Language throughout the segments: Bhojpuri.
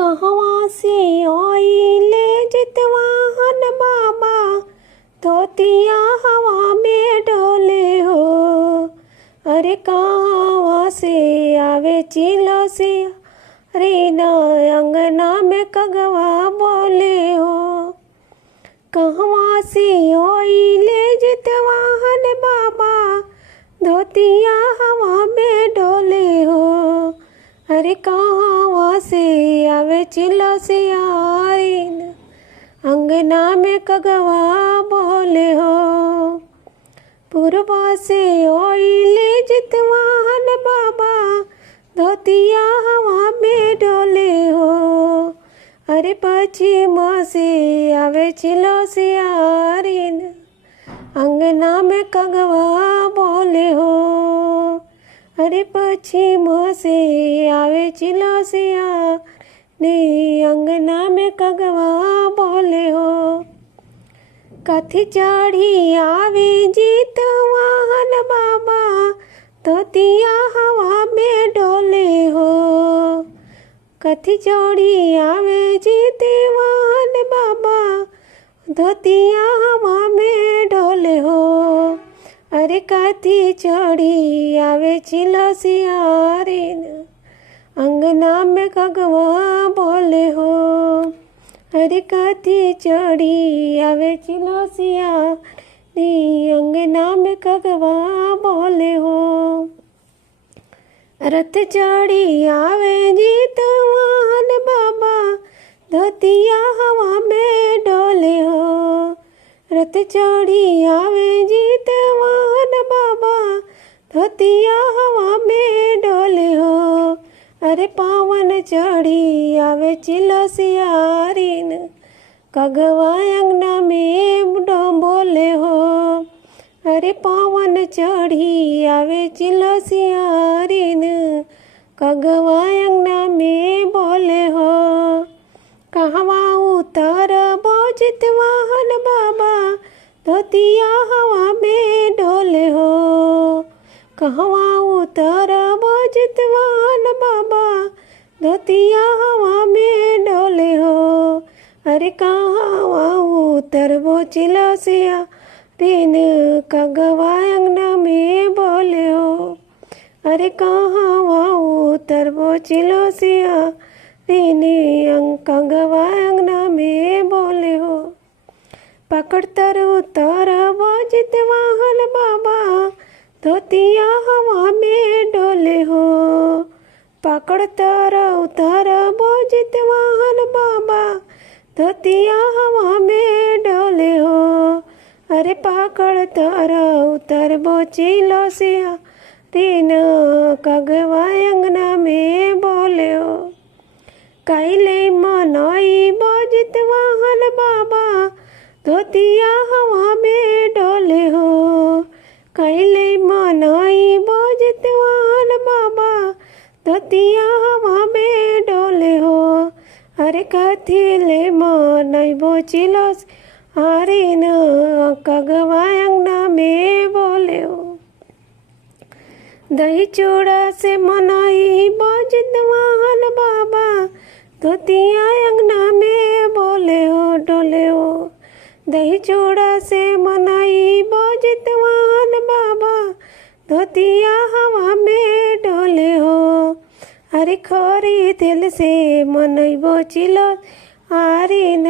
कहवा से आइले जितवाहन बाबा, धोतिया हवा में डोले हो। अरे कहवा से आवे चिलो से, रे न अंगना में कगवा बोले हो। कहवा से आइले जितवाहन बाबा, धोतिया हवा में डोले हो। अरे कहवा से आवे चिलो से आरीन, अंगना में कगवा बोले हो। पूर्वा से आइले जितवाहन बाबा, धोतिया हवा में डोले हो। अरे पश्चिम से आवे चिलो से आरीन, अंगना में कगवा बोले हो। अरे पश्चिम से आवे चिलो से ने अंगना में कगवा बोले हो। कथी चढ़ी आवे जितवाहन बाबा, धोतिया हवा में डोले हो। कथी चढ़ी आवे जितवाहन बाबा, धोतिया हवा में डोले हो। अरे कथी चढ़ी आवे चिलो से आरीन, अंगना में कगवा बोले हो। अरे कथी चढ़ी आवे चिलो से आरीन, अंगना में कगवा बोले हो। रथ चढ़ी आवे जितवाहन बाबा, धोतिया हवा में डोले हो। रथ चढ़ी आवे जितवाहन बाबा, धोतिया हवा में डोले हो। अरे पावन चढ़ी आवे चिलो से आरीन, कगवा अंगना में बोले हो। अरे पावन चढ़ी आवे चिलो से आरीन, कगवा अंगना में बोले हो। कहवा उतर जितवाहन बाबा, धोतिया हवा में डोले हो। कहवा उतर जितवाहन बाबा, धोतिया हवा में डोले हो। अरे कहवा उतर चिलो से आरीन, कगवा अंगना में बोले हो। अरे कहवा उतर चिलो से आरीन, कगवा अंगना में बोले हो। पकड़ तर उतर जितवाहन बाबा, धोतिया हवा में डोले हो। पकड़ तर उतर जितवाहन बाबा, धोतिया हवा में डोले हो। अरे पकड़ तर उतर चिलो से आरीन, कगवा अंगना में बोले हो। कैले मनई जितवाहन बाबा, धोतिया हवा में डोले हो। कैले मनई जितवाहन बाबा, धोतिया हवा में डोले हो। अरे कथी ले मनई चिलो से आरीन, कगवा अंगना में बोले हो। दही चूड़ा से मनई जितवाहन बाबा, धोतिया अंगना में बोले हो डोले हो। दही चूड़ा से मनई जितवाहन बाबा, धोतिया हवा में डोले हो। अरे खरी तेल से मनई चिलो आरीन,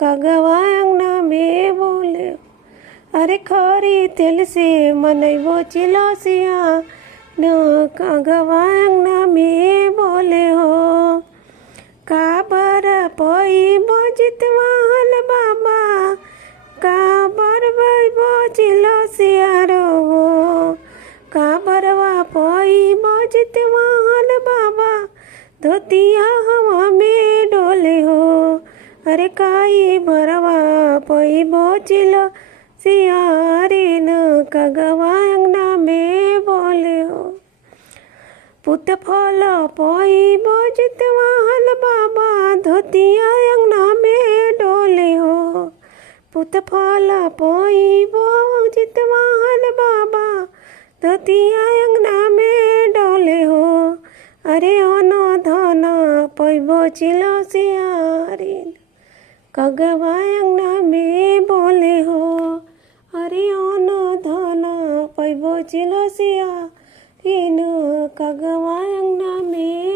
कगवा अंगना में बोले हो। अरे खरी तेल से मनई चिलो से आरीन, कगवा अंगना में बोले हो। काबर पई जितवाहन बाबा, काबर चिलो से आरो हो। काबरवा पई जितवाहन बाबा, धोतिया हवा में डोले हो। अरे काई बरवा पई चिलो से आरीन, कगवा अंगना में बोले हो। पुत फल पई जितवाहन बाबा, धोतिया अंगना में डोले हो। पुत फल पई जितवाहन बाबा, धोतिया अंगना में डोले हो। अरे अन धन पैब चिलसियारिन कगवा अंगना में बोले हो। अरे अन धन पैब चिलसियारिन कगवा अंगना में